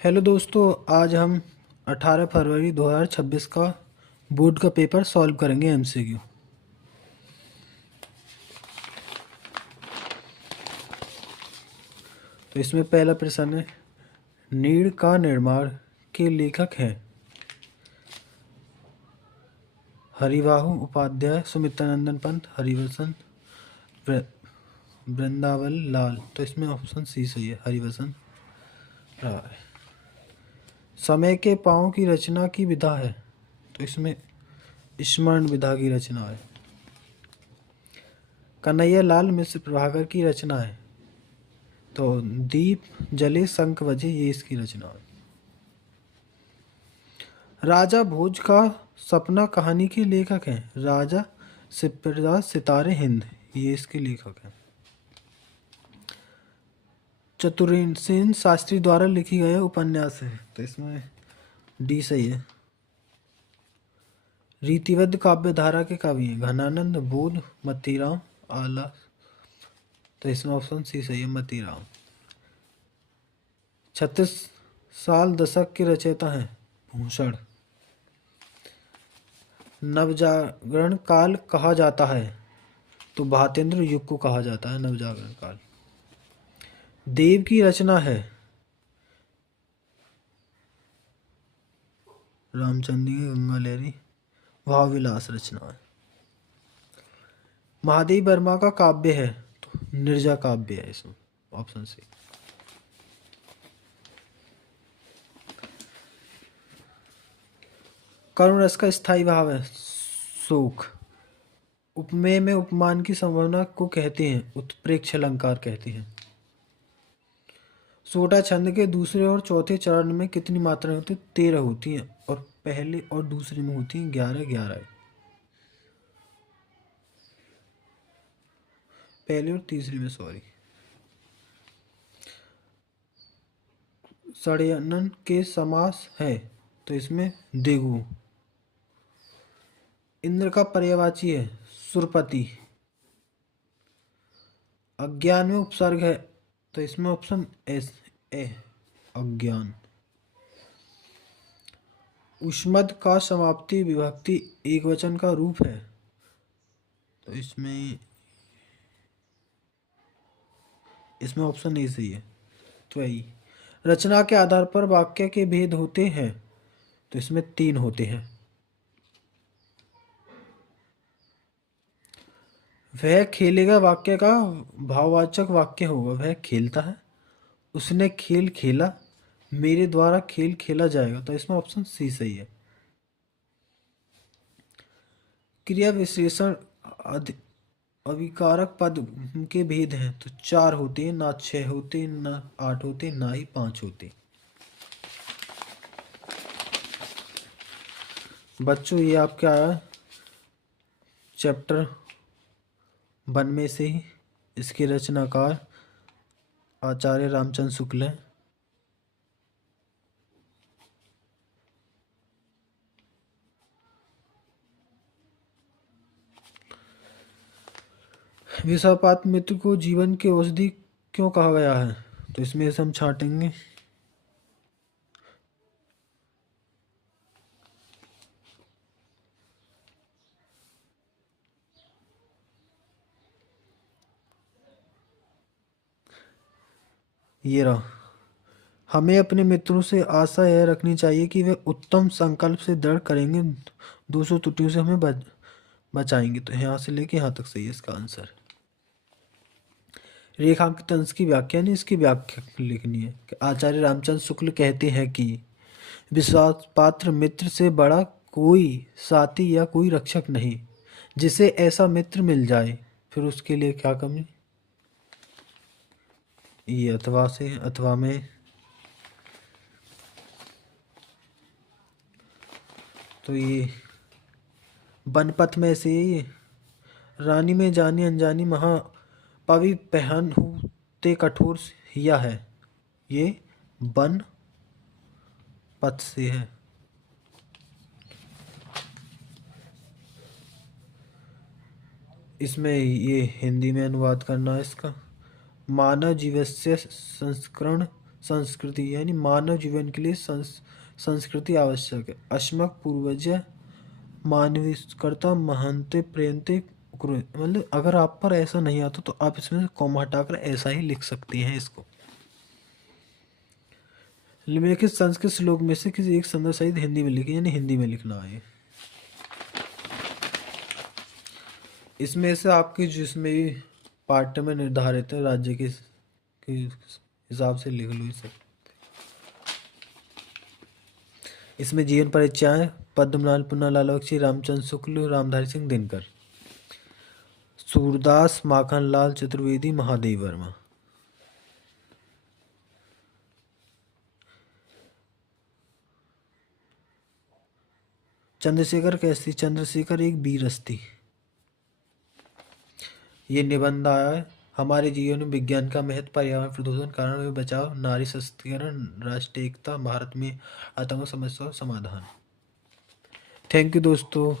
Hello दोस्तों, आज हम 18 फरवरी 2026 का बोर्ड का पेपर सॉल्व करेंगे एमसीक्यू। तो इसमें पहला प्रश्न है, नीड़ का निर्माण के लेखक हैं हरिबाहु उपाध्याय, सुमित्रानंदन पंत, हरिवंश वृंदावन लाल। तो इसमें ऑप्शन सी सही है, हरिवंश राय। समय के पाँव की रचना की विधा है, तो इसमें स्मरण विधा की रचना है। कन्हैया लाल मिश्र प्रभाकर की रचना है, तो दीप जले शंख बजे, ये इसकी रचना है। राजा भोज का सपना कहानी के लेखक हैं राजा शिवप्रसाद सितारे हिंद, ये इसके लेखक हैं। चतुर्सेन शास्त्री द्वारा लिखी गए उपन्यास है, तो इसमें डी सही है। रीतिबद्ध काव्य धारा के कवि हैं घनानंद, बोध, मतीराम, आला, तो इसमें ऑप्शन सी सही है, मतीराम। 36 साल दशक के रचयिता हैं भूषण। नवजागरण काल कहा जाता है, तो भातेंद्र युग को कहा जाता है नवजागरण काल। देव की रचना है रामचंद्र की गंगा लहरी, भाव विलास रचना है। महादेव वर्मा का काव्य है, तो निर्जा काव्य है इसमें, ऑप्शन सी। करुण रस का स्थायी भाव है शोक। उपमेय में उपमान की संभावना को कहते हैं उत्प्रेक्ष अलंकार कहते हैं। सोटा छंद के दूसरे और चौथे चरण में कितनी मात्राएं होती हैं? 13 होती हैं, और पहले और दूसरे में होती हैं 11-11। पहले और तीसरे में, सॉरी। षड्यंत्र के समास है, तो इसमें देगू। इंद्र का पर्यायवाची है सुरपति। अज्ञान में उपसर्ग है, तो इसमें ऑप्शन एस ए, अज्ञान। उष्मद का समाप्ति विभक्ति एकवचन का रूप है, तो इसमें ऑप्शन ए सही है, त्वयी। रचना के आधार पर वाक्य के भेद होते हैं, तो इसमें 3 होते हैं। वह खेलेगा वाक्य का भाववाचक वाक्य होगा, वह खेलता है, उसने खेल खेला, मेरे द्वारा खेल खेला जाएगा, तो इसमें ऑप्शन सी सही है। क्रिया विशेषण अविकारक पद के भेद हैं, तो 4 होते हैं, ना 6 होते, ना 8 होते, ना ही 5 होते। बच्चों, ये आपके आया चैप्टर 1 में से ही। इसके रचनाकार आचार्य रामचंद्र शुक्ल हैं। विषापात मित्र को जीवन की औषधि क्यों कहा गया है, तो इसमें से हम छांटेंगे। ये रहा। हमें अपने मित्रों से आशा यह रखनी चाहिए कि वे उत्तम संकल्प से दृढ़ करेंगे, 200 त्रुटियों से हमें बचाएंगे। तो यहाँ से लेके यहाँ तक सही है इसका आंसर। रेखांकित अंश की व्याख्या नहीं, इसकी व्याख्या लिखनी है कि आचार्य रामचंद्र शुक्ल कहते हैं कि विश्वास पात्र मित्र से बड़ा कोई साथी या कोई रक्षक नहीं। जिसे ऐसा मित्र मिल जाए, फिर उसके लिए क्या कमी। ये अथवा से, अथवा में, तो ये बनपथ में से ये रानी में जानी अनजानी महा पवि पहन होते कठोर हिया है, ये बन पथ से है। इसमें ये हिंदी में अनुवाद करना है इसका। मानव जीवस्य संस्करण संस्कृति यानी मानव जीवन के लिए संस्कृति आवश्यक है। अश्मक पूर्वज मानवीकर्ता महानते प्रेमते मतलब अगर आप पर ऐसा नहीं आता तो आप इसमें कॉमा हटाकर ऐसा ही लिख सकते हैं इसको। निम्नलिखित संस्कृत श्लोक में से किसी एक संदर्भ सहित हिंदी में लिखिए, यानी हिंदी में लिखना है। इसमें से आपकी जिसमें पार्ट में निर्धारित है राज्य के हिसाब से लिख लो इसे। इसमें जीवन परिचय पद्मलाल पुन्ना लाल बख्शी रामचंद्र शुक्ल रामधारी सिंह दिनकर सूरदास माखनलाल चतुर्वेदी महादेव वर्मा। चंद्रशेखर कैसी चंद्रशेखर एक वीर हस्ती। ये निबंध आया है हमारे जीवन में विज्ञान का महत्व, पर्यावरण प्रदूषण, कारण में बचाव, नारी सशक्तिकरण, राष्ट्रीय एकता, भारत में आतंक समस्या समाधान। थैंक यू दोस्तों।